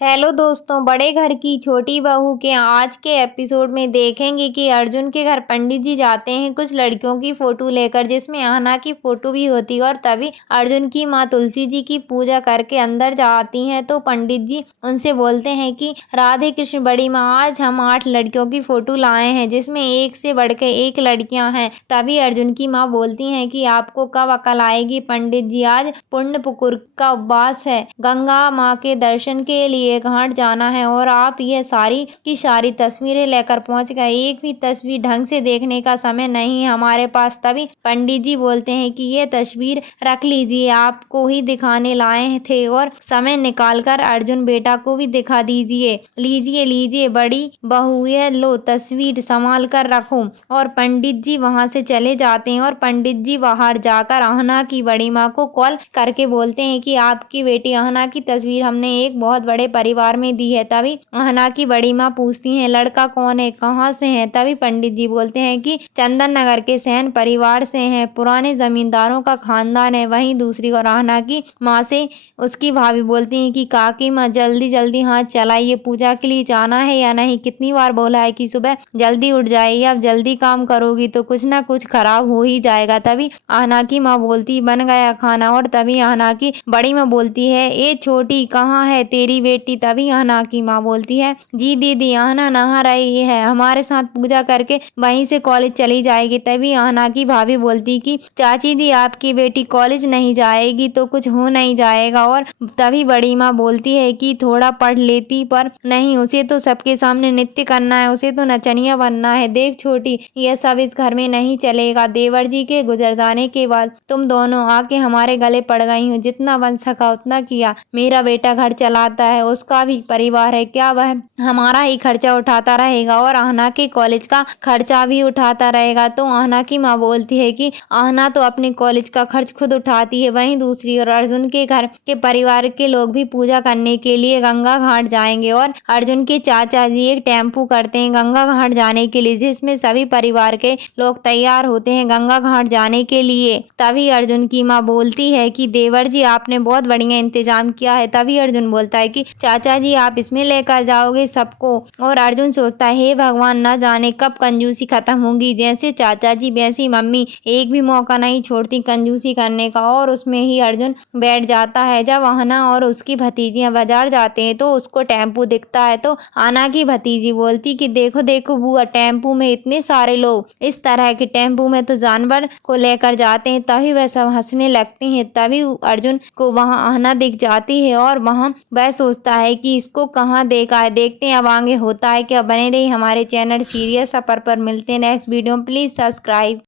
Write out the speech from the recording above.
Hello दोस्तों, बड़े घर की छोटी बहू के आज के एपिसोड में देखेंगे कि अर्जुन के घर पंडित जी जाते हैं कुछ लड़कियों की फोटो लेकर, जिसमें आहना की फोटो भी होती है। और तभी अर्जुन की माँ तुलसी जी की पूजा करके अंदर जाती हैं तो पंडित जी उनसे बोलते हैं कि राधे कृष्ण बड़ी माँ, आज हम 8 लड़कियों की फोटो लाए हैं जिसमें एक से बढ़ के एक लड़कियां हैं। तभी अर्जुन की माँ बोलती है कि आपको कब अकल आएगी पंडित जी, आज पुण्य पुकुर का उपवास है, गंगा माँ के दर्शन के लिए घाट जाना है और आप ये सारी की सारी तस्वीरें लेकर पहुंच गए, एक भी तस्वीर ढंग से देखने का समय नहीं है हमारे पास। तभी पंडित जी बोलते हैं कि ये तस्वीर रख लीजिए, आपको ही दिखाने लाए थे और समय निकालकर अर्जुन बेटा को भी दिखा दीजिए। लीजिए लीजिए बड़ी बहू, ये लो तस्वीर संभाल कर रखो। और पंडित जी वहां से चले जाते हैं और पंडित जी बाहर जाकर आहना की बड़ी माँ को कॉल करके बोलते हैं कि आपकी बेटी आहना की तस्वीर हमने एक बहुत बड़े परिवार में दी है। तभी आहना की बड़ी माँ पूछती हैं लड़का कौन है, कहाँ से है। तभी पंडित जी बोलते हैं कि चंदन नगर के सैन परिवार से हैं, पुराने जमींदारों का खानदान है। वहीं दूसरी ओर आहना की माँ से उसकी भाभी बोलती हैं कि काकी माँ जल्दी जल्दी हाथ चलाइए, पूजा के लिए जाना है या नहीं, कितनी बार बोला है कि सुबह जल्दी उठ जाइए, अब जल्दी काम करोगी तो कुछ ना कुछ खराब हो ही जाएगा। तभी आहना की माँ बोलती बन गया खाना। और तभी आहना की बड़ी माँ बोलती है ए छोटी, कहाँ है तेरी बेटी। तभी आहना की माँ बोलती है जी दीदी, आहना नहा रही है, हमारे साथ पूजा करके वहीं से कॉलेज चली जाएगी। तभी आहना की भाभी बोलती कि चाची जी आपकी बेटी कॉलेज नहीं जाएगी तो कुछ हो नहीं जाएगा। और तभी बड़ी माँ बोलती है कि थोड़ा पढ़ लेती, पर नहीं, उसे तो सबके सामने नृत्य करना है, उसे तो नचनिया बनना है। देख छोटी, यह सब इस घर में नहीं चलेगा, देवर जी के गुजर जाने के बाद तुम दोनों आके हमारे गले पड़ गई हो, जितना बन सका उतना किया। मेरा बेटा घर चलाता है, उसका भी परिवार है, क्या वह हमारा ही खर्चा उठाता रहेगा और आहना के कॉलेज का खर्चा भी उठाता रहेगा। तो आहना की माँ बोलती है कि आहना तो अपने कॉलेज का खर्च खुद उठाती है। वहीं दूसरी ओर अर्जुन के घर के परिवार के लोग भी पूजा करने के लिए गंगा घाट जाएंगे और अर्जुन के चाचा जी एक टेम्पू करते हैं गंगा घाट जाने के लिए, जिसमें सभी परिवार के लोग तैयार होते हैं गंगा घाट जाने के लिए। तभी अर्जुन की माँ बोलती है कि देवर जी आपने बहुत बढ़िया इंतजाम किया है। तभी अर्जुन बोलता है कि चाचा जी आप इसमें लेकर जाओगे सबको। और अर्जुन सोचता है हे भगवान, न जाने कब कंजूसी खत्म होगी, जैसे चाचा जी वैसी मम्मी, एक भी मौका नहीं छोड़ती कंजूसी करने का। और उसमें ही अर्जुन बैठ जाता है। जब आहना और उसकी भतीजियां बाजार जाते हैं तो उसको टेम्पू दिखता है तो आहना की भतीजी बोलती कि देखो देखो बुआ, टेम्पू में इतने सारे लोग, इस तरह के टेम्पू में तो जानवर को लेकर जाते हैं। तभी वह सब हंसने लगते हैं। तभी अर्जुन को वहां आहना दिख जाती है और वहां वह सोचता है कि इसको कहाँ देखा है। देखते हैं अब आगे होता है क्या। बने रही हमारे चैनल सीरियस सफर पर। मिलते हैं नेक्स्ट वीडियो में। Please subscribe.